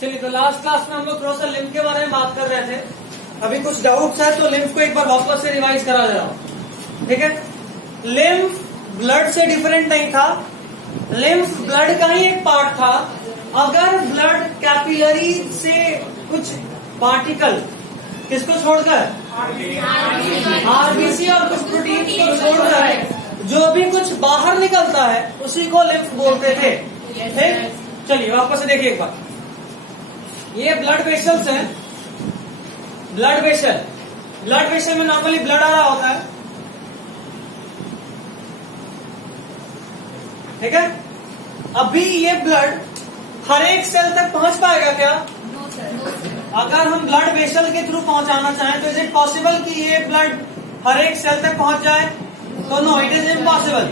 चलिए, तो last class में हम लोग थोड़ा सा लिम्फ के बारे में बात कर रहे थे। अभी कुछ डाउट्स है तो लिम्फ को एक बार वापस से रिवाइज करा दे रहा हूं, ठीक है। लिम्फ ब्लड से डिफरेंट नहीं था, लिम्फ ब्लड का ही एक पार्ट था। अगर ब्लड कैपिलरी से कुछ पार्टिकल, किसको छोड़कर, आरबीसी और कुछ प्रोटीन को छोड़कर जो भी कुछ बाहर निकलता है उसी को लिम्फ बोलते थे, ठीक। चलिए वापस से देखिए एक बार, ये ब्लड वेसल्स हैं। ब्लड वेसल में नॉर्मली ब्लड आ रहा होता है, ठीक है। अभी ये ब्लड हर एक सेल तक पहुंच पाएगा क्या? अगर हम ब्लड वेसल के थ्रू पहुंचाना चाहें तो इज इट पॉसिबल कि ये ब्लड हर एक सेल तक पहुंच जाए? तो no, it is impossible.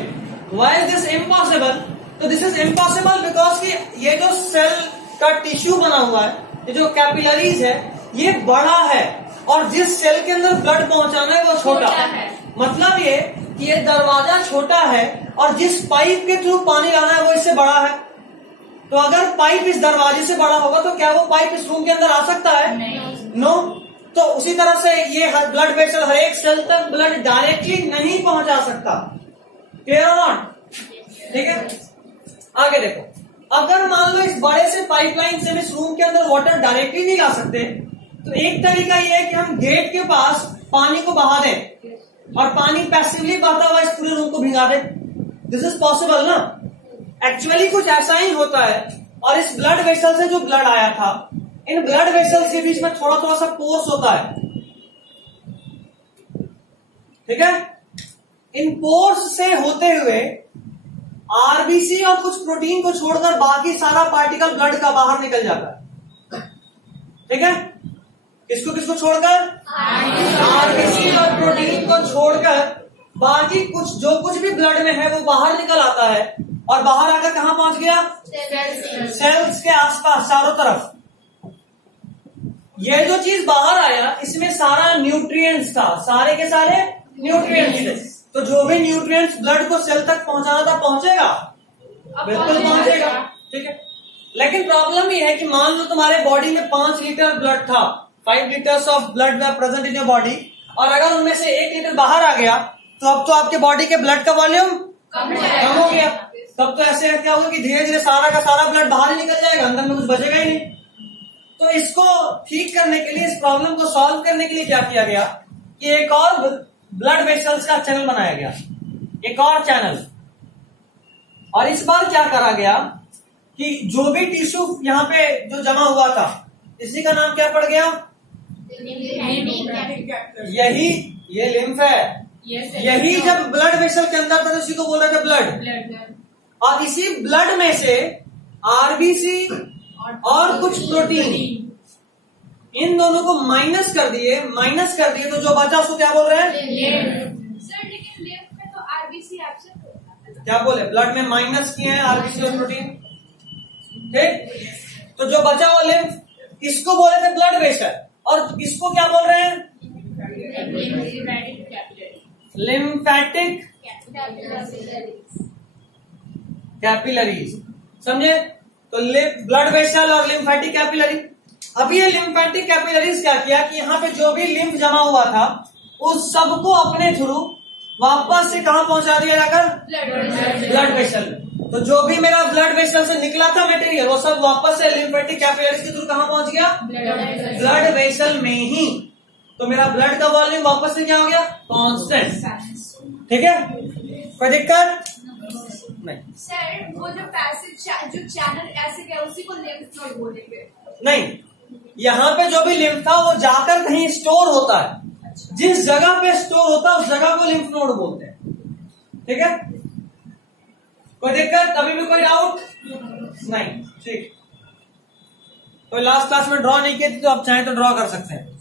Why is this impossible? तो दिस इज इम्पॉसिबल बिकॉज कि ये जो सेल का टिश्यू बना हुआ है, ये जो कैपिलरीज है, ये बड़ा है और जिस सेल के अंदर ब्लड पहुंचाना है वो छोटा है। मतलब ये कि ये दरवाजा छोटा है और जिस पाइप के थ्रू पानी लाना है वो इससे बड़ा है। तो अगर पाइप इस दरवाजे से बड़ा होगा तो क्या वो पाइप इस रूम के अंदर आ सकता है? नो। तो उसी तरह से ये ब्लड वेसल हर एक सेल तक ब्लड डायरेक्टली नहीं पहुंचा सकता। क्लियर और नॉट? ठीक है, आगे देखो। अगर मान लो इस बड़े से पाइपलाइन से इस रूम के अंदर वाटर डायरेक्टली नहीं ला सकते, तो एक तरीका ये है कि हम गेट के पास पानी को बहा दें और पानी पैसिवली बहता हुआ इस पूरे रूम को भिगा दें। दिस इज पॉसिबल ना? एक्चुअली कुछ ऐसा ही होता है। और इस ब्लड वेसल से जो ब्लड आया था, इन ब्लड वेसल के बीच में थोड़ा थोड़ा सा पोर्स होता है, ठीक है। इन पोर्स से होते हुए आरबीसी और कुछ प्रोटीन को छोड़कर बाकी सारा पार्टिकल ब्लड का बाहर निकल जाता है, ठीक है। किसको किसको छोड़कर? आरबीसी और प्रोटीन को छोड़कर बाकी कुछ जो कुछ भी ब्लड में है वो बाहर निकल आता है। और बाहर आकर कहां पहुंच गया? सेल्स के आसपास चारों तरफ। ये जो चीज बाहर आया इसमें सारा न्यूट्रिएंट्स था, सारे के सारे न्यूट्रिएंट्स थे। तो जो भी न्यूट्रिएंट्स ब्लड को सेल तक पहुंचाना था पहुंचेगा, बिल्कुल पहुंचेगा, ठीक है। लेकिन प्रॉब्लम ये है कि मान लो तुम्हारे बॉडी में 5 लीटर ब्लड था, 5 litres of blood were present in your body, और अगर उनमें से 1 लीटर बाहर आ गया तो अब तो आपके बॉडी के ब्लड का वॉल्यूम कम हो गया। तब तो ऐसे क्या होगा कि धीरे धीरे सारा का सारा ब्लड बाहर ही निकल जाएगा, अंदर में कुछ बचेगा ही नहीं। तो इसको ठीक करने के लिए, इस प्रॉब्लम को सॉल्व करने के लिए क्या किया गया कि एक और ब्लड वेसल्स का चैनल बनाया गया, एक और चैनल। और इस बार क्या करा गया कि जो भी टिश्यू यहाँ पे जो जमा हुआ था, इसी का नाम क्या पड़ गया? यही ये लिम्फ है। यही जब ब्लड वेसल के अंदर था तो उसी को बोल रहे थे ब्लड। और इसी ब्लड में से आरबीसी और कुछ प्रोटीन, इन दोनों को माइनस कर दिए तो जो बचा उसको क्या बोल रहे हैं? सर लेकिन लिम्फ में तो आरबीसी एब्सेंट होता है। क्या बोले? ब्लड में माइनस किए हैं आरबीसी और प्रोटीन, ठीक। तो जो बचा हुआ लिम्फ, इसको बोले थे ब्लड वेसल, और इसको क्या बोल रहे हैं? Lymphatic capillaries. समझे? तो ब्लड वेसल और लिम्फेटिक कैपिलरी। अभी ये लिम्फेटिक कैपिलरीज क्या किया कि यहाँ पे जो भी लिम्फ जमा हुआ था उस सबको अपने थ्रू वापस से कहां पहुंचा दिया जाकर? Blood vessel. तो जो भी मेरा ब्लड वेसल से निकला था मटेरियल, वो सब वापस से लिम्फेटिक कैपिलरीज के थ्रू कहां पहुंच गया? ब्लड वेसल में ही। तो मेरा ब्लड का वॉल्यूम वापस से क्या हो गया? कांस्टेंट, ठीक है। कोई दिक्कत नहीं? सर वो जो पैसेज जो चैनल ऐसे गया उसी को लिम्फ नोड बोलेंगे? नहीं, यहाँ पे जो भी लिम्फ था वो जाकर कहीं स्टोर होता है। जिस जगह पे स्टोर होता है उस जगह को लिम्फ नोड बोलते हैं, ठीक है। कोई दिक्कत? अभी भी कोई डाउट नहीं? ठीक। तो लास्ट क्लास में ड्रॉ नहीं किए थे तो आप चाहें तो ड्रॉ कर सकते हैं।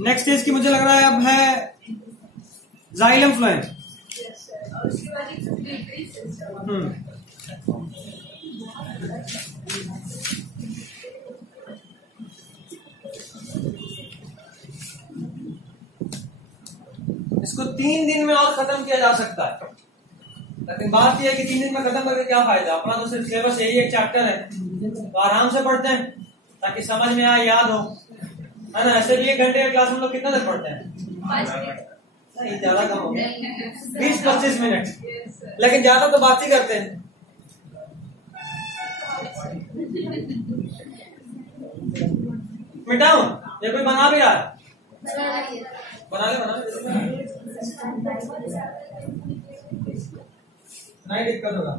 नेक्स्ट स्टेज की मुझे लग रहा है अब है जाइलम फ्लोएम। इसको 3 दिन में और खत्म किया जा सकता है। लेकिन बात यह है कि 3 दिन में खत्म करके क्या फायदा, अपना तो सिर्फ सिलेबस यही एक चैप्टर है, तो आराम से पढ़ते हैं ताकि समझ में आए, याद हो, है ना। ऐसे भी 1 घंटे की क्लास में लोग कितना देर पढ़ते हैं? नहीं, ज्यादा कम हो गया, 20-25 मिनट, लेकिन ज्यादा तो बात ही करते हैं। मिटाऊं? ये कोई बना भी रहा है? बना ले। नहीं दिक्कत होगा।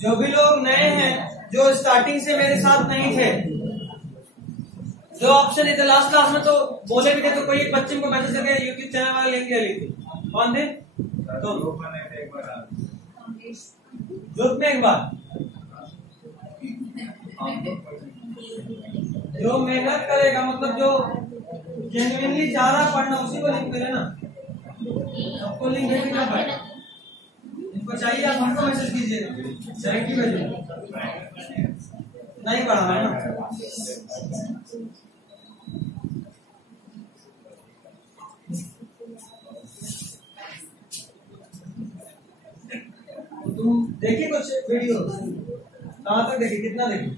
जो भी लोग नए हैं, जो स्टार्टिंग से मेरे साथ नहीं थे, जो ऑप्शन थे लास्ट क्लास में तो बोले भी थे, तो कोई एक बच्चे को मैसेज करके यूट्यूब चैनल वाला लिंक ले ली थी। कौन थे? तो ग्रुप में एक बार जो मेहनत करेगा, मतलब जो जेन्युइनली चाह रहा पढ़ना, उसी को लिंक मिले ना। सबको लिंक भेज क्या पाए? इनको चाहिए आप हमको मैसेज कीजिएगा, डायरेक्टली भेजिए। नहीं पढ़ा है ना। तुम देखिए कुछ वीडियो, कहाँ तक देखिए, कितना देखिए?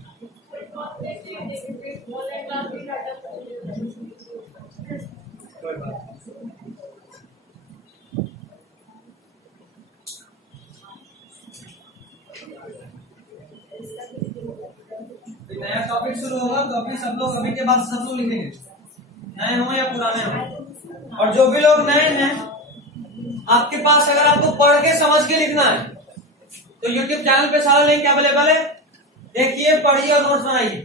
नया टॉपिक शुरू होगा तो अभी सब लोग, अभी के बाद सब लोग लिखेंगे, नए हो या पुराने हो। और जो भी लोग नए हैं, आपके पास अगर आपको पढ़ के समझ के लिखना है तो YouTube चैनल पे सारा लिंक अवेलेबल है, देखिए, पढ़िए और नोट्स बनाइए।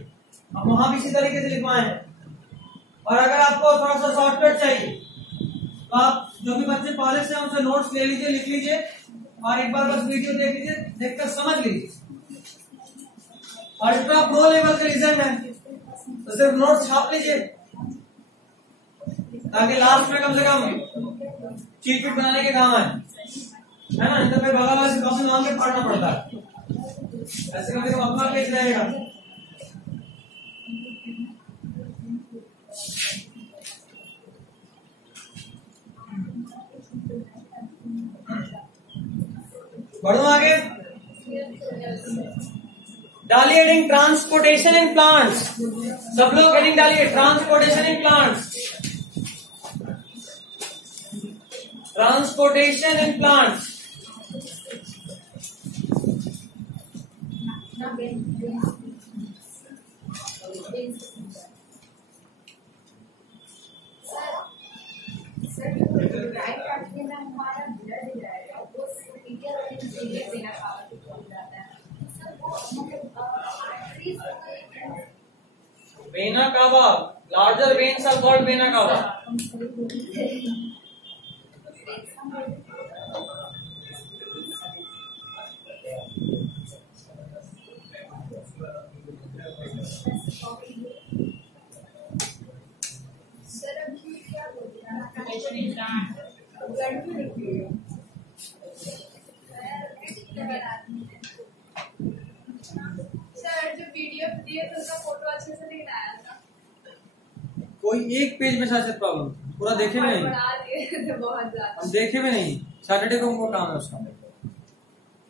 अब वहां भी इसी तरीके से लिखवाए हैं। और अगर आपको थोड़ा सा शॉर्टकट चाहिए तो आप जो भी बच्चे कॉलेज से उनसे नोट्स ले लीजिए, लिख लीजिए, और एक बार बस वीडियो देख लीजिए, देखकर समझ लीजिए। अल्ट्रा प्रो लेवल के रिजल्ट है तो सिर्फ नोट्स छाप लीजिए, ताकि लास्ट में कम से कम चीट वीट बनाने के काम आए, है ना। इधर पे बगल वाले से कॉपी मांग के पढ़ना पड़ता है, ऐसे कम से कम अपना पेज रहेगा। बढ़ो आगे। डालिए हेडिंग ट्रांसपोर्टेशन इन प्लांट्स, सब लोग हेडिंग डालिए, transportation in plants, transportation in plants. Vena cava, larger veins are called vena cava. Sir जो पीडीएफ दिए थे उसका फोटो अच्छे से नहीं आया था। कोई एक पेज में शायद प्रॉब्लम, पूरा देखे भी नहीं, बहुत ज्यादा हम देखे भी नहीं। सैटरडे को उनको काम है उसका,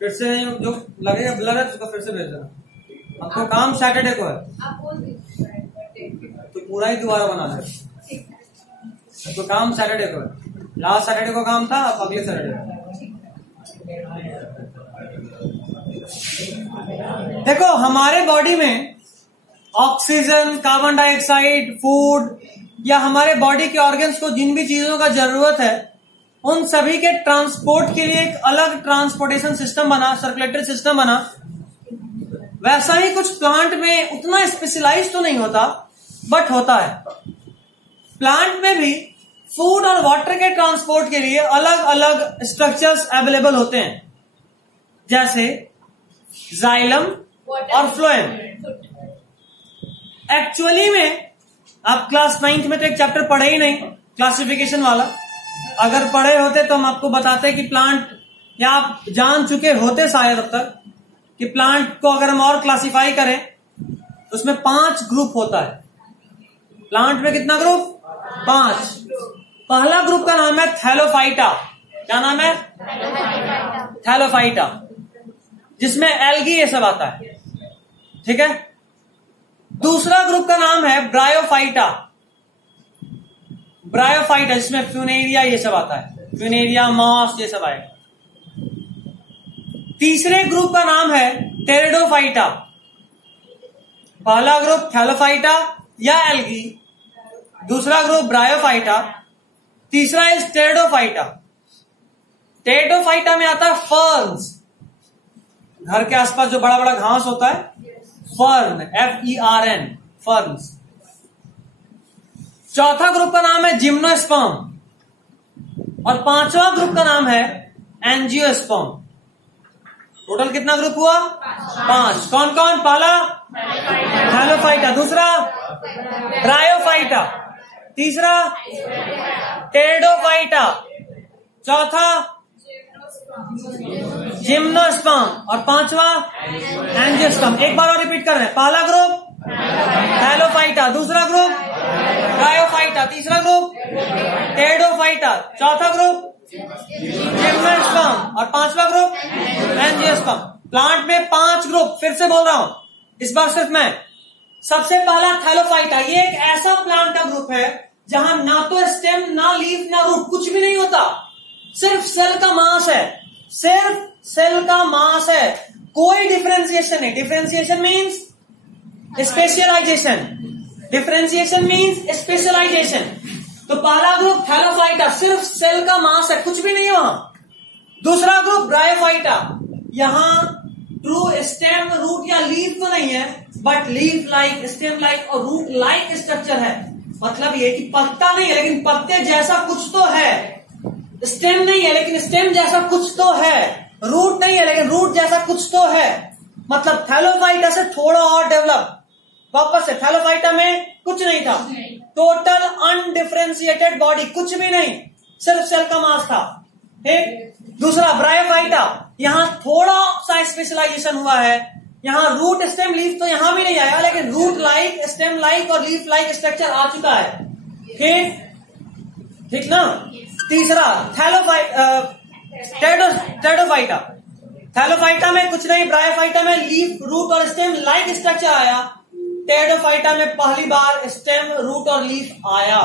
फिर से जो लगेगा ब्लर है उसको फिर से भेज देना। हमको काम सैटरडे को है, आप बोल दीजिए तो पूरा ही दोबारा बना दे। तो काम सैटरडे को है, लास्ट सैटरडे को काम था, अब अगले सैटरडे। देखो हमारे बॉडी में ऑक्सीजन, कार्बन डाइऑक्साइड, फूड या हमारे बॉडी के ऑर्गन्स को जिन भी चीजों का जरूरत है, उन सभी के ट्रांसपोर्ट के लिए एक अलग ट्रांसपोर्टेशन सिस्टम बना, सर्कुलेटरी सिस्टम बना। वैसा ही कुछ प्लांट में उतना स्पेशलाइज तो नहीं होता, बट होता है। प्लांट में भी फूड और वाटर के ट्रांसपोर्ट के लिए अलग अलग स्ट्रक्चर्स अवेलेबल होते हैं, जैसे जाइलम और फ्लोएम। एक्चुअली में आप क्लास 9th में तो एक चैप्टर पढ़े ही नहीं, क्लासिफिकेशन वाला। अगर पढ़े होते तो हम आपको बताते कि प्लांट, या आप जान चुके होते शायद अब तक, कि प्लांट को अगर हम और क्लासिफाई करें तो उसमें 5 ग्रुप होता है। प्लांट में कितना ग्रुप? 5। पहला ग्रुप का नाम है थैलोफाइटा। क्या नाम है? थैलोफाइटा, जिसमें एल्गी ये सब आता है। ठीक है। दूसरा ग्रुप का नाम है ब्रायोफाइटा। ब्रायोफाइटा जिसमें फ्यूनेरिया ये सब आता है, फ्यूनेरिया, मॉस ये सब आएगा। तीसरे ग्रुप का नाम है टेरिडोफाइटा। पहला ग्रुप थैलोफाइटा या एल्गी, दूसरा ग्रुप ब्रायोफाइटा, तीसरा इज टेरिडोफाइटा। टेरिडोफाइटा में आता है फर्न्स, घर के आसपास जो बड़ा बड़ा घास होता है, फर्न, FERN, फर्न्स। चौथा ग्रुप का नाम है जिम्नोस्पर्म और पांचवा ग्रुप का नाम है एंजियोस्पर्म। टोटल कितना ग्रुप हुआ? 5। कौन कौन? पहला थैलोफाइटा, दूसरा ब्रायोफाइटा, तीसरा टेरिडोफाइटा, चौथा जिम्नोस्पर्म और पांचवा एंजियोस्पर्म। एक बार और रिपीट कर रहे हैं। पहला ग्रुप थैलोफाइटा, दूसरा ग्रुप ब्रायोफाइटा, तीसरा ग्रुप टेरिडोफाइटा, चौथा ग्रुप जिम्नोस्पर्म और पांचवा ग्रुप एंजियोस्पर्म। प्लांट में 5 ग्रुप, फिर से बोल रहा हूं इस बार सिर्फ मैं। सबसे पहला थैलोफाइटा, ये एक ऐसा प्लांट का ग्रुप है जहां ना तो स्टेम, ना लीफ, ना रूट, कुछ भी नहीं होता, सिर्फ सेल का मास है, सिर्फ सेल का मास है, कोई डिफरेंशिएशन नहीं। Differentiation means specialization, differentiation means specialization. तो पहला ग्रुप थैलोफाइटा, सिर्फ सेल का मास है, कुछ भी नहीं है वहां। दूसरा ग्रुप ब्रायोफाइटा, यहां ट्रू स्टेम, रूट या लीफ तो नहीं है, but leaf like, stem like और रूट लाइक स्ट्रक्चर है। मतलब ये कि पत्ता नहीं है लेकिन पत्ते जैसा कुछ तो है, स्टेम नहीं है लेकिन स्टेम जैसा कुछ तो है, रूट नहीं है लेकिन रूट जैसा कुछ तो है। मतलब थैलोफाइटा से थोड़ा और डेवलप। वापस से, थैलोफाइटा में कुछ नहीं था, टोटल अनडिफरेंशिएटेड बॉडी, कुछ भी नहीं, सिर्फ सेल का मास था। ठीक। दूसरा ब्रायोफाइटा, यहां थोड़ा सा स्पेशलाइजेशन हुआ है, यहां रूट, स्टेम, लीफ तो यहां भी नहीं आया, लेकिन रूट लाइक, स्टेम लाइक और लीफ लाइक स्ट्रक्चर आ चुका है। ठीक, ठीक ना। तीसरा टेरिडोफाइटा, थैलोफाइटा में कुछ नहीं, ब्रायोफाइटा में लीफ, रूट और स्टेम लाइक स्ट्रक्चर आया, टेरिडोफाइटा में पहली बार स्टेम, रूट और लीफ आया,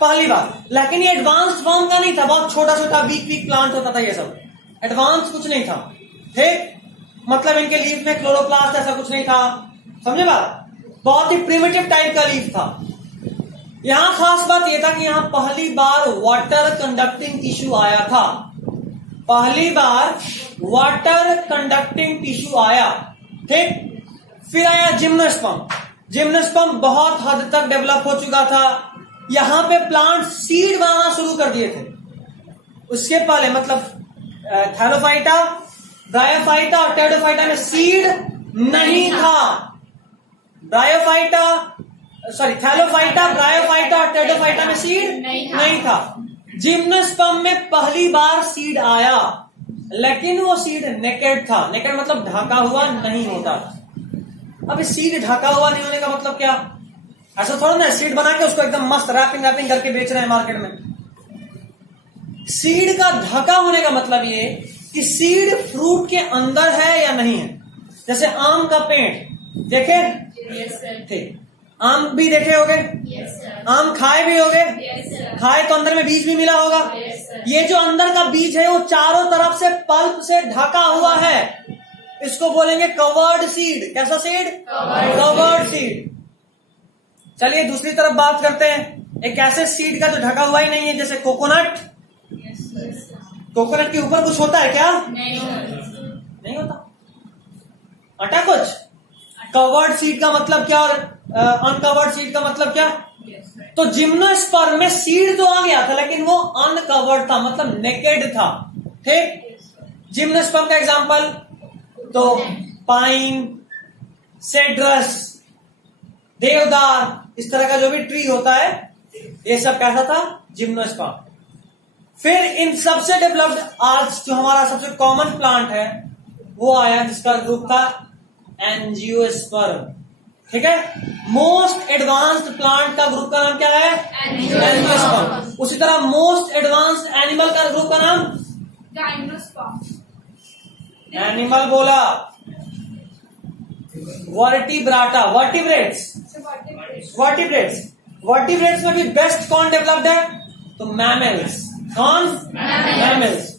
पहली बार। लेकिन ये एडवांस फॉर्म का नहीं था, बहुत छोटा छोटा वीक प्लांट होता था, ये सब एडवांस कुछ नहीं था। ठीक, मतलब इनके लीफ में क्लोरोप्लास्ट ऐसा कुछ नहीं था, समझे बात? बहुत ही प्रिमिटिव टाइप का लीफ था। यहां खास बात यह था कि यहां पहली बार वाटर कंडक्टिंग टिश्यू आया था, पहली बार वाटर कंडक्टिंग टिश्यू आया। ठीक। फिर आया जिम्नोस्पर्म। जिम्नोस्पर्म बहुत हद तक डेवलप हो चुका था, यहां पे प्लांट सीड बनाना शुरू कर दिए थे। उसके पहले मतलब थैलोफाइटा, ब्रायोफाइटा और टेरिडोफाइटा में सीड नहीं था। थैलोफाइटा, ब्रायोफाइटा और टेरिडोफाइटा में सीड नहीं था। जिम्नोस्पर्म में पहली बार सीड आया, लेकिन वो सीड नेकेड था। नेकेड मतलब ढका हुआ नहीं होता। अब इस सीड ढका हुआ नहीं होने का मतलब क्या? ऐसा थोड़ा ना सीड बना के उसको एकदम मस्त रैपिंग करके बेच रहे हैं मार्केट में। सीड का ढका होने का मतलब ये कि सीड फ्रूट के अंदर है या नहीं है। जैसे आम का पेड़ देखे, ठीक, आम भी देखे होगे, आम खाए भी होगे, खाए तो अंदर में बीज भी मिला होगा। ये जो अंदर का बीज है वो चारों तरफ से पल्प से ढका हुआ है, इसको बोलेंगे कवर्ड सीड। कैसा सीड? Covered seed. चलिए दूसरी तरफ बात करते हैं, एक ऐसे सीड का जो ढका हुआ ही नहीं है, जैसे कोकोनट। कोकोनट के ऊपर कुछ होता है क्या? नहीं होता, अटा कुछ। कवर्ड सीड का मतलब क्या और अनकवर्ड सीड का मतलब क्या? तो जिम्नोस्पर्म में सीड तो आ गया था लेकिन वो अनकवर्ड था, मतलब नेकेड था। ठीक। जिम्नोस्पर्म का एग्जांपल तो पाइन, सेड्रस, देवदार, इस तरह का जो भी ट्री होता है ये सब कैसा था? जिम्नोस्पर्म। फिर इन सबसे डेवलप्ड आज जो हमारा सबसे कॉमन प्लांट है वो आया जिसका ग्रुप था एंजियोस्पर्म। ठीक है, मोस्ट एडवांस्ड प्लांट का ग्रुप का नाम क्या है? एंजियोस्पर्म। उसी तरह मोस्ट एडवांस्ड एनिमल का ग्रुप का नाम गाइनोस्पर्म। एनिमल बोला वर्टिब्राटा, वर्टिब्रेट्स। वर्टिब्रेट्स में भी बेस्ट कौन डेवलप्ड है? तो मैमल्स। कौन? मैमल्स।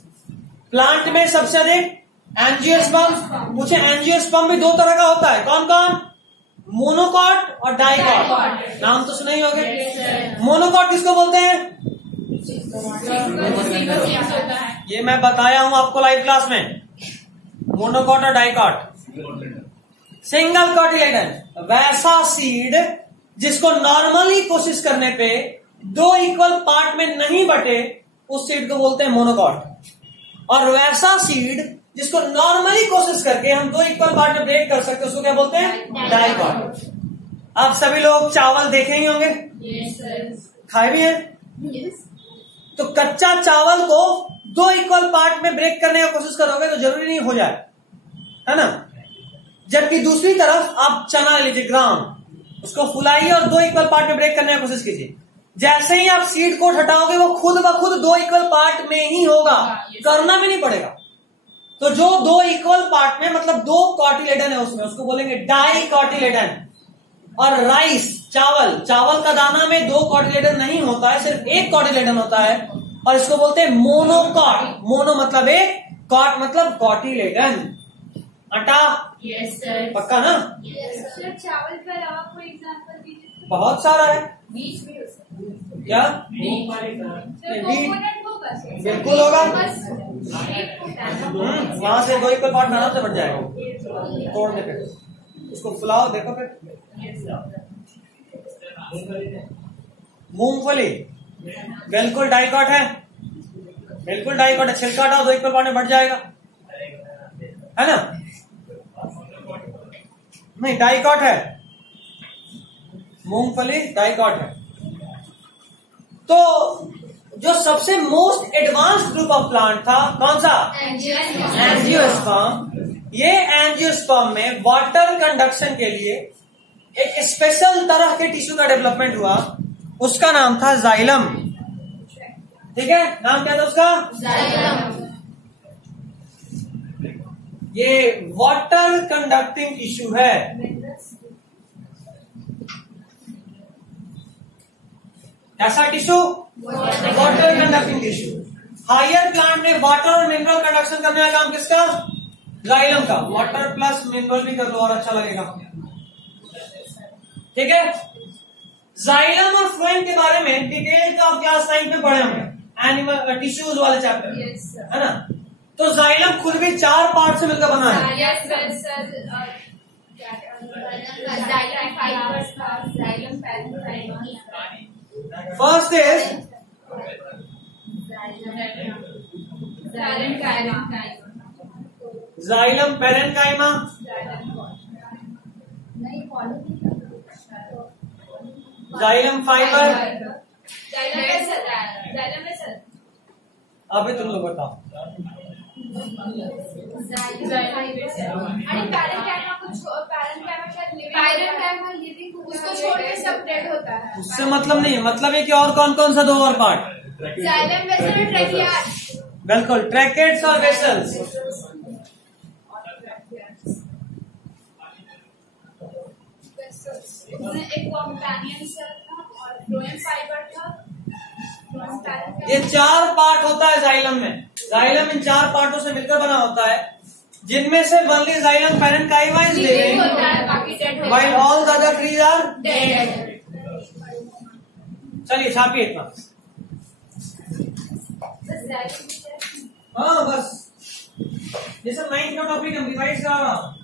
प्लांट में सबसे अधिक एंजियोस्पर्म। पूछे एंजियोस्पर्म भी दो तरह का होता है, कौन कौन? मोनोकॉट और डाइकॉट। नाम तो सुने ही होंगे। मोनोकॉट किसको बोलते हैं? ये मैं बताया हूं आपको लाइव क्लास में। मोनोकॉट और डाइकॉट। सिंगल कॉटिलेडन वैसा सीड जिसको नॉर्मली कोशिश करने पे दो इक्वल पार्ट में नहीं बटे, उस सीड को बोलते हैं मोनोकॉट। और वैसा सीड जिसको नॉर्मली कोशिश करके हम दो इक्वल पार्ट में ब्रेक कर सकते हैं, उसको क्या बोलते हैं? डाइकॉट। आप सभी लोग चावल देखे ही होंगे, खाए भी हैं। तो कच्चा चावल को दो इक्वल पार्ट में ब्रेक करने की कोशिश करोगे तो जरूरी नहीं हो जाए, है ना। जबकि दूसरी तरफ आप चना लीजिए, ग्राम, उसको फुलाइए और दो इक्वल पार्ट में ब्रेक करने की कोशिश कीजिए। जैसे ही आप सीड को हटाओगे वो खुद ब खुद दो इक्वल पार्ट में ही होगा, करना भी नहीं पड़ेगा। तो जो दो इक्वल पार्ट में मतलब दो कॉटिलेडन है उसमें, उसको बोलेंगे डाई कॉटिलेडन। और राइस, चावल, चावल का दाना में दो कॉटिलेडन नहीं होता है, सिर्फ एक कॉटिलेडन होता है और इसको बोलते हैं मोनोकॉट। मोनो मतलब एक, कॉट मतलब कॉटिलेडन। आटा? Yes sir. पक्का ना? सर चावल के अलावा कोई एग्जांपल दीजिए। बहुत सारा है। बीज भी हो सकता है क्या? कोकोनट होगा सर? बिल्कुल होगा। बस एक होता है ना। वहां से दो इक्वल पार्ट आराम से बन जाएगा तोड़ने पे। उसको फुलाओ, देखो फिर। मूंगफली बिल्कुल डाइकॉट है, बिल्कुल डाइकॉट है। छिलका हटाओ, दो इक्वल पार्ट में बढ़ जाएगा, है ना। नहीं, डाइकॉट है, मूंगफली डाइकॉट है। तो जो सबसे most advanced group of plant था कौन सा? एंजियोस्पर्म। ये एंजियोस्पर्म में वाटर कंडक्शन के लिए एक स्पेशल तरह के टिश्यू का डेवलपमेंट हुआ, उसका नाम था जाइलम। ठीक है, नाम क्या था उसका? जाइलम। ये वाटर कंडक्टिंग टिश्यू है। ऐसा tissue water conducting tissue. Higher plant में वाटर और मिनरल कंडक्शन करने का काम किसका? जाइलम का। वाटर प्लस मिनरल भी कर दो और अच्छा लगेगा। ठीक है, जाइलम और फ्लोएम के बारे में डिटेल का क्लास 9 में पढ़े होंगे, एनिमल टिश्यूज वाले चैप्टर, है ना। तो जाइलम खुद भी 4 पार्ट से मिलकर बना है। Yes sir. जाइलम फाइबर्स का xylem parenchyma. First is xylem parenchyma. Xylem fibre. अभी तुम लोग बताओ। उसको छोड़ के सब डेड होता है। उससे मतलब नहीं है, मतलब ये कि और कौन कौन सा दो और पार्ट? जाइलम वेसल और ट्रैकिया। बिल्कुल, ट्रैकेट्स और वेसल्स। एक कॉम्पैनियन सेल था और फ्लोएम फाइबर था। ये 4 पार्ट होता है जाइलम में। जाइलम इन 4 पार्टों से मिलकर बना होता है, जिनमें से only xylem parenchyma is living while all the other 3 are dead. चलिए छापिए इतना। हाँ बस, ये सब 9th का टॉपिक हम रिवाइज करा रहा हूँ।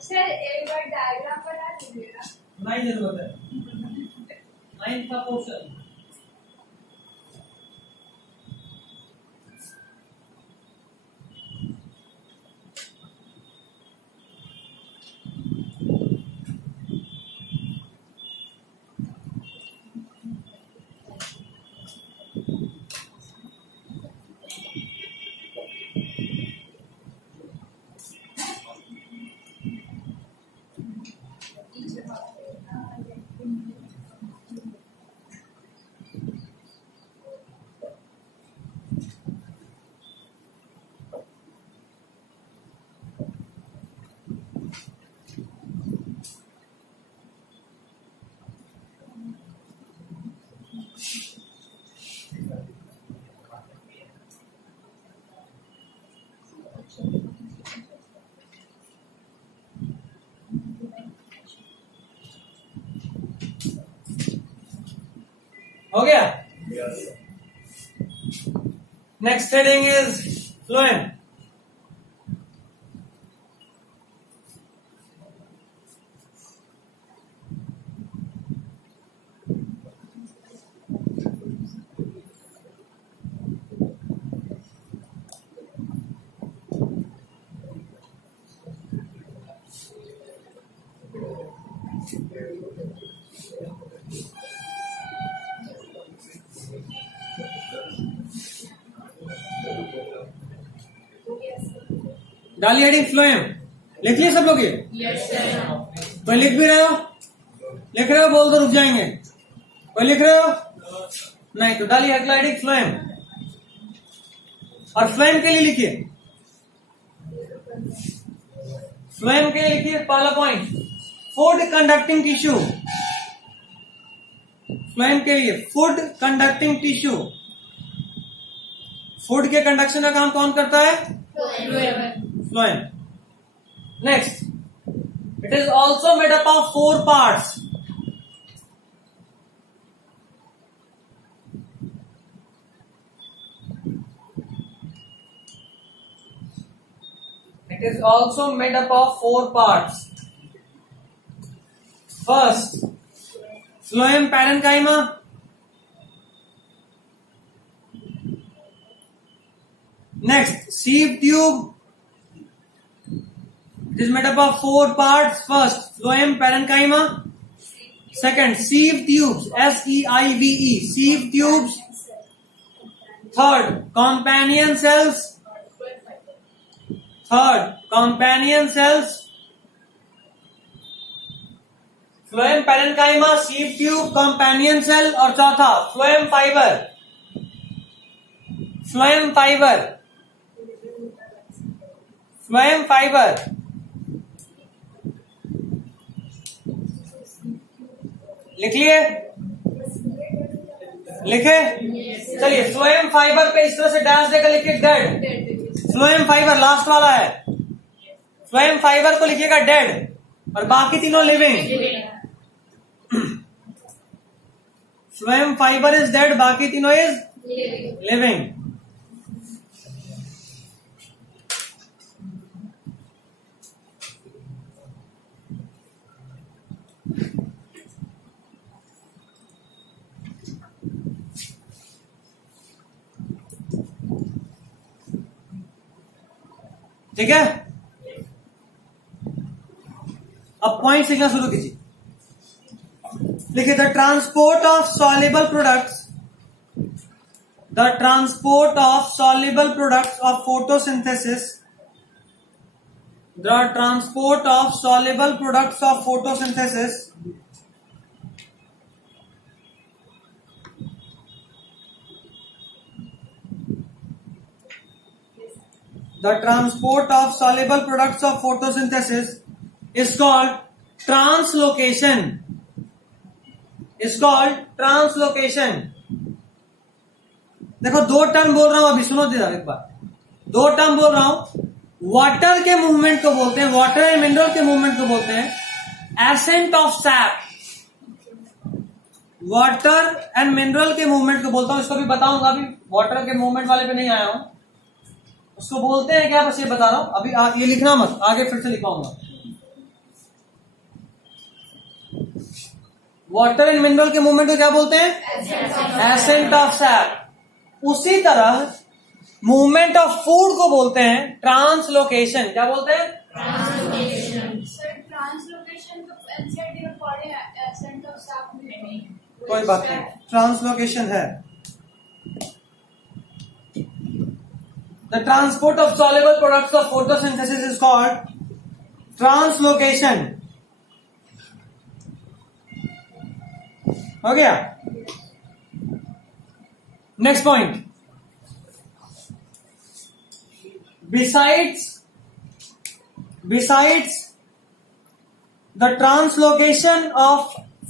सर एक बार डायग्राम बना दीजिएगा। नहीं जरूरत है, 9th का पोर्शन। हो गया। Next heading is phloem. डाली हेडिंग फ्लोएम। लिख लिए सब लोग ये? कोई लिख भी रहे हो? लिख रहे हो बोल तो रुक जाएंगे। कोई लिख रहे हो? नहीं तो डालिए अगला हेडिंग फ्लोएम। और फ्लोएम के लिए लिखिए, फ्लोएम के लिए लिखिए पहला point food conducting tissue. Phloem के लिए फूड कंडक्टिंग टिश्यू। फूड के कंडक्शन का काम कौन करता है? Phloem. Next, it is also made up of 4 parts. It is also made up of 4 parts. First, phloem parenchyma. Next, sieve tube. It is made up of 4 parts. First, phloem parenchyma. Second, sieve tubes. S-E-I-V-E. Sieve tubes. Third, companion cells. Third, companion cells. Phloem parenchyma, sieve tube, companion cell और चौथा phloem fiber. Phloem fiber. Phloem fiber. लिख लिए? लिखे? चलिए phloem fiber पे इस तरह से डैश देकर लिखिए डेड। फ्लोएम फाइबर लास्ट वाला है। फ्लोएम फाइबर को लिखिएगा डेड और बाकी तीनों living. Phloem fibre is dead, बाकी तीनों इज लिविंग। ठीक है, अब पॉइंट लिखना शुरू कीजिए। लिखिए the transport of soluble products, the transport of soluble products of photosynthesis, the transport of soluble products of photosynthesis the transport of soluble products of photosynthesis is called translocation. Is called translocation. देखो 2 term बोल रहा हूं, अभी सुनो जरा एक बार। 2 term बोल रहा हूं। वाटर के मूवमेंट को बोलते हैं, वाटर एंड मिनरल के मूवमेंट को बोलते हैं accent of SAP. Water and mineral के मूवमेंट को बोलता हूं, इसको भी बताऊंगा। अभी वाटर के मूवमेंट वाले पे नहीं आया हूं। उसको बोलते हैं क्या, बस ये बता रहा हूं। अभी ये लिखना मत, आगे फिर से लिखवाऊंगा। वाटर एंड मिनरल के मूवमेंट को क्या बोलते हैं? Accent of SAP. उसी तरह मूवमेंट ऑफ फूड को बोलते हैं ट्रांसलोकेशन। क्या बोलते हैं? ट्रांसलोकेशन। सर ट्रांसलोकेशन तो एनसीईआरटी में पढ़े हैं, एसेंट ऑफ सैप में नहीं। कोई बात नहीं, ट्रांसलोकेशन है। The transport of soluble products of photosynthesis is called translocation. हो गया? Next point. Besides the translocation of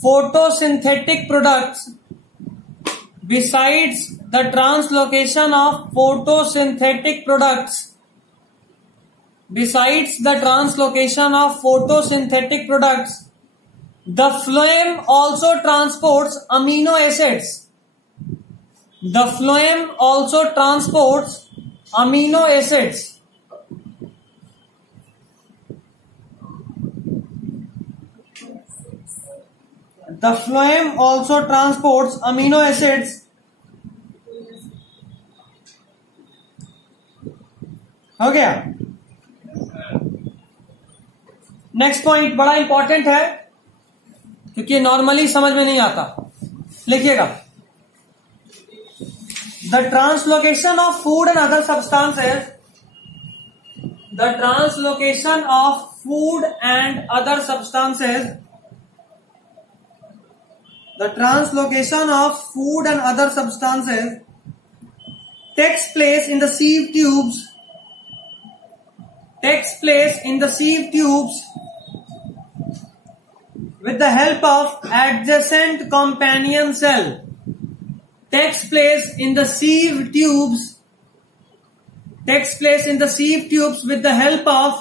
photosynthetic products, besides the translocation of photosynthetic products, besides the translocation of photosynthetic products, the phloem also transports amino acids. The phloem also transports amino acids. The phloem also transports amino acids हो गया. Next point बड़ा important है क्योंकि normally समझ में नहीं आता. लिखिएगा. The translocation of food and other substances. The translocation of food and other substances. The translocation of food and other substances takes place in the sieve tubes. Takes place in the sieve tubes with the help of adjacent companion cell. Takes place in the sieve tubes. Takes place in the sieve tubes with the help of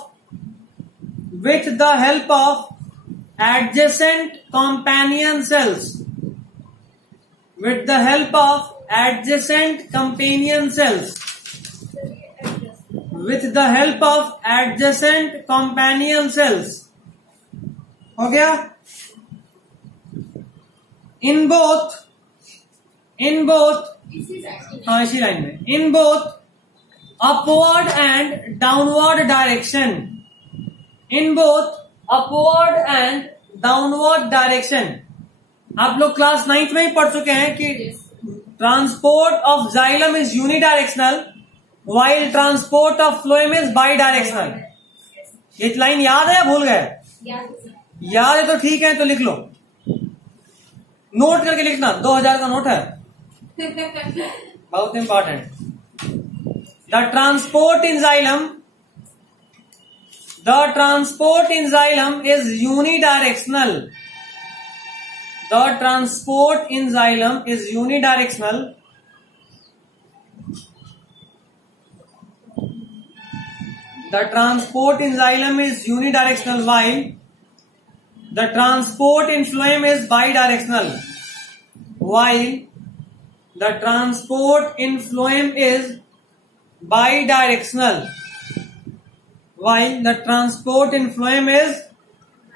adjacent companion cells. With the help of adjacent companion cells. With the help of adjacent companion cells. हो गया. In both हाँ इसी line में. In both upward and downward direction. In both upward and downward direction. आप लोग class 9th में ही पढ़ चुके हैं कि transport of xylem is unidirectional while transport of phloem is by directional. ये लाइन याद है या भूल गए? याद है तो ठीक है, तो लिख लो. नोट करके लिखना. 2000 का नोट है, बहुत important. The transport in xylem is unidirectional. The transport in xylem is unidirectional. The transport in xylem is unidirectional while the transport in phloem is bidirectional. While the transport in phloem is bidirectional. While the transport in phloem is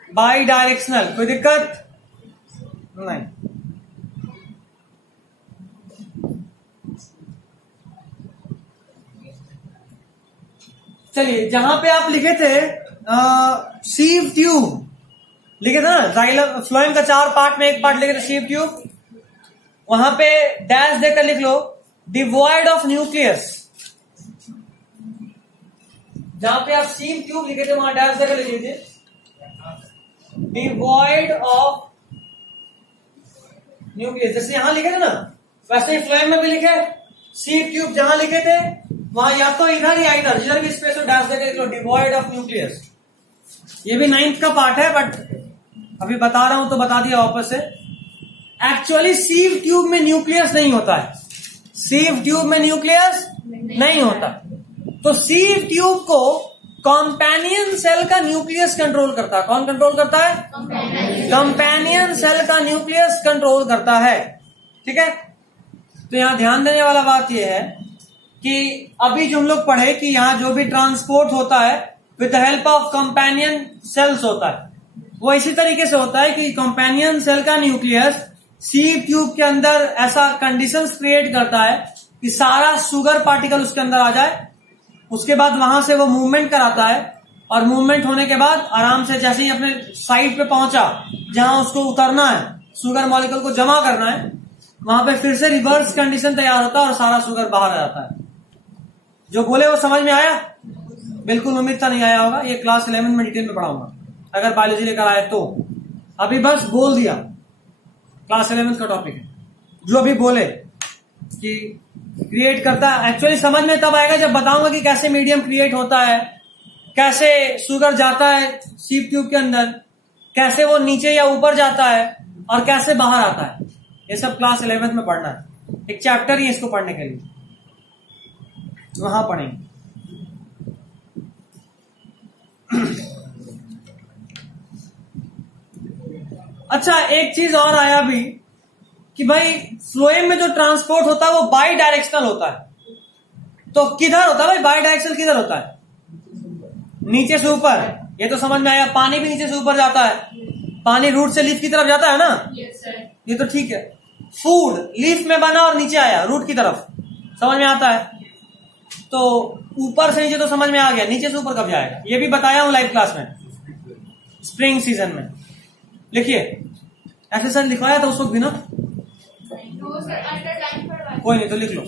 bidirectional. कोई दिक्कत नहीं. चलिए, जहां पे आप लिखे थे sieve tube लिखे थे ना, जाइलम फ्लोएम का 4 पार्ट में एक पार्ट लिखे थे सीव ट्यूब. वहां पे डैश देकर लिख लो डिवॉइड ऑफ न्यूक्लियस. जहां पे आप सीव ट्यूब लिखे थे वहां डैश देकर लिख लीजिए डिवॉइड ऑफ न्यूक्लियस. जैसे यहां लिखे थे ना वैसे ही फ्लोएम में भी लिखे. सीव ट्यूब जहां लिखे थे वहां या तो इधर या इधर, जिधर भी स्पेस हो डैश देकर लिख लो डिवॉइड ऑफ न्यूक्लियस. ये भी 9th का पार्ट है बट अभी बता रहा हूं तो बता दिया वापस से. एक्चुअली सीव ट्यूब में न्यूक्लियस नहीं होता है. सीव ट्यूब में न्यूक्लियस नहीं होता. तो सीव ट्यूब को कंपेनियन सेल का न्यूक्लियस कंट्रोल करता है. कौन कंट्रोल करता है? कंपेनियन सेल का न्यूक्लियस कंट्रोल करता है. ठीक है. तो यहां ध्यान देने वाला बात यह है कि अभी जो हम लोग पढ़े कि यहां जो भी ट्रांसपोर्ट होता है with the help of companion cells होता है, वो इसी तरीके से होता है कि कंपेनियन सेल का न्यूक्लियस सीव ट्यूब के अंदर ऐसा कंडीशंस क्रिएट करता है कि सारा शुगर पार्टिकल उसके अंदर आ जाए. उसके बाद वहां से वो मूवमेंट कराता है और मूवमेंट होने के बाद आराम से जैसे ही अपने साइड पे पहुंचा जहां उसको उतरना है, शुगर मॉलिक्यूल को जमा करना है, वहां पे फिर से रिवर्स कंडीशन तैयार होता है और सारा शुगर बाहर आ जाता है. जो बोले वो समझ में आया? बिल्कुल उम्मीद था नहीं आया होगा. ये क्लास 11 में डिटेल में पढ़ाऊंगा अगर बायोलॉजी लेकर आए तो. अभी बस बोल दिया क्लास 11 का टॉपिक है. जो भी बोले कि क्रिएट करता है, एक्चुअली समझ में तब आएगा जब बताऊंगा कि कैसे मीडियम क्रिएट होता है, कैसे शुगर जाता है सीव ट्यूब के अंदर, कैसे वो नीचे या ऊपर जाता है और कैसे बाहर आता है. ये सब क्लास 11 में पढ़ना है. एक चैप्टर ही है इसको पढ़ने के लिए, वहां पढ़ेंगे. अच्छा, एक चीज और आया अभी कि भाई फ्लोएम में जो ट्रांसपोर्ट होता है वो बाई डायरेक्शनल होता है। तो किधर होता है भाई, बाई डायरेक्शनल किधर होता है, नीचे से ऊपर। ये तो समझ में आया। पानी भी नीचे से ऊपर जाता है, पानी रूट से लीफ की तरफ जाता है ना। Yes, sir. ये तो ठीक है। फूड लीफ में बना और नीचे आया रूट की तरफ, समझ में आता है। तो ऊपर से नीचे तो समझ में आ गया, नीचे से ऊपर कब जाएगा ये भी बताया हूं लाइव क्लास में, स्प्रिंग सीजन में। लिखिए, ऐसे सर लिखवाया था उस वक्त भी ना। No, sir. Underline पर बात. कोई नहीं तो लिख लो।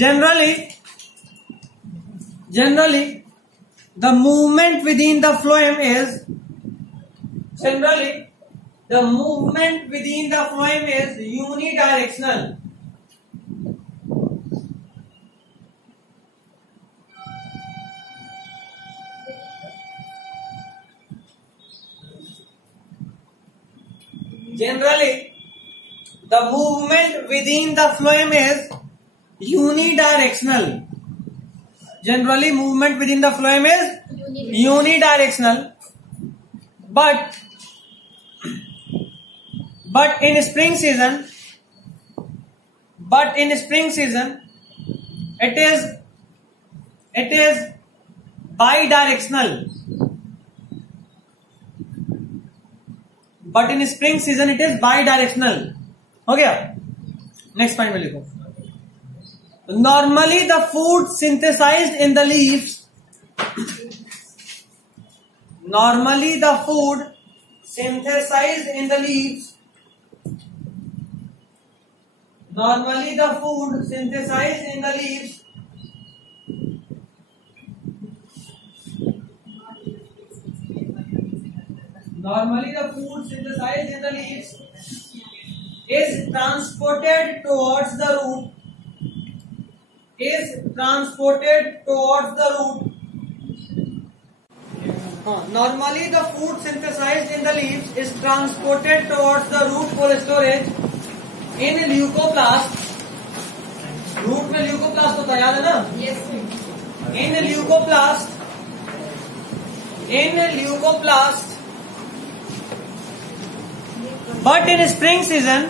Generally, the movement within the phloem is unidirectional. Generally, the movement within the phloem is unidirectional. Generally, movement within the phloem is unidirectional, but in spring season, it is bidirectional. But in spring season it is bidirectional. हो गया। Next point में लिखो, normally the food synthesized in the leaves, normally the food synthesized in the leaves, normally the food synthesized in the leaves normally the food synthesized in the leaves is transported towards the root, normally the food synthesized in the leaves is transported towards the root for storage in leucoplast. Root में leucoplast होता है, याद है ना। Yes, sir. in leucoplast but in spring season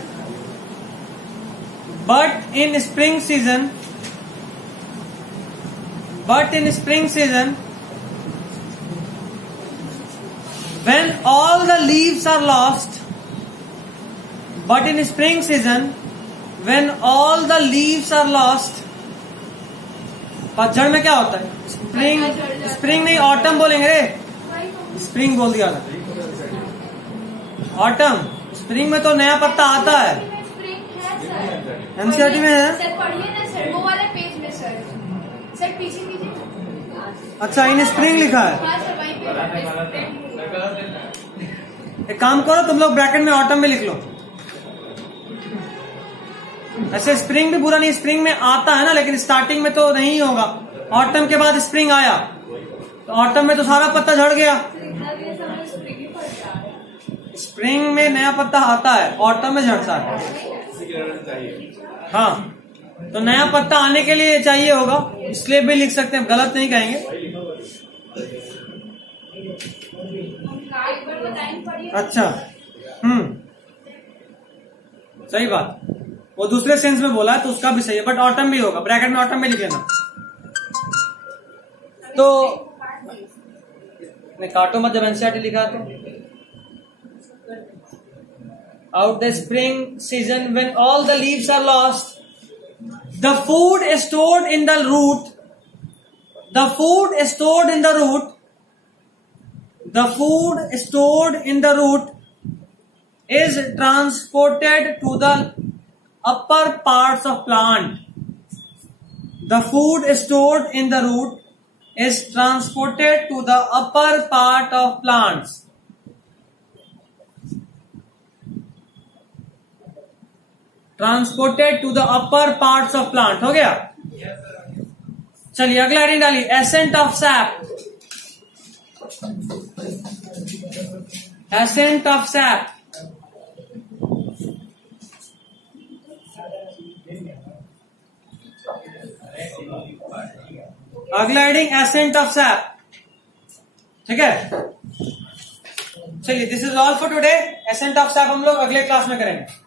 when all the leaves are lost, पतझड़ में क्या होता है, स्प्रिंग नहीं ऑटम बोलेंगे रे, स्प्रिंग बोल दिया था, ऑटम। स्प्रिंग में तो नया पत्ता आता है, एनसीईआरटी में है। सर पढ़िए ना सर, वो वाले पेज में सर पीछे कीजिए। अच्छा, इन स्प्रिंग लिखा है। हाँ सर, वहीं पे। एक काम करो, तुम लोग ब्रैकेट में ऑटम में लिख लो। ऐसे स्प्रिंग भी बुरा नहीं, स्प्रिंग में आता है ना, लेकिन स्टार्टिंग में तो नहीं होगा। ऑटम के बाद स्प्रिंग आया, तो ऑटम में तो सारा पत्ता झड़ गया। स्प्रिंग में नया पत्ता आता है, ऑटम में झड़ता है। हाँ, तो नया पत्ता आने के लिए चाहिए होगा, इसलिए भी लिख सकते हैं, गलत नहीं कहेंगे। अच्छा, सही बात। वो दूसरे सेंस में बोला है तो उसका भी सही है, बट ऑटम भी होगा, ब्रैकेट में ऑटम में लिख लेना। तो काटो मत जब एनसीईआरटी लिखा तो। Out the spring season when all the leaves are lost, the food is stored in the root. The food stored in the root is transported to the upper parts of plant. The food stored in the root is transported to the upper part of plants. Transported to the upper parts of plant. हो गया। चलिए अगला heading डालिए, ascent of sap. Ascent of sap, अगला heading ascent of sap. ठीक है, चलिए, this is all for today. Ascent of sap हम लोग अगले क्लास में करेंगे।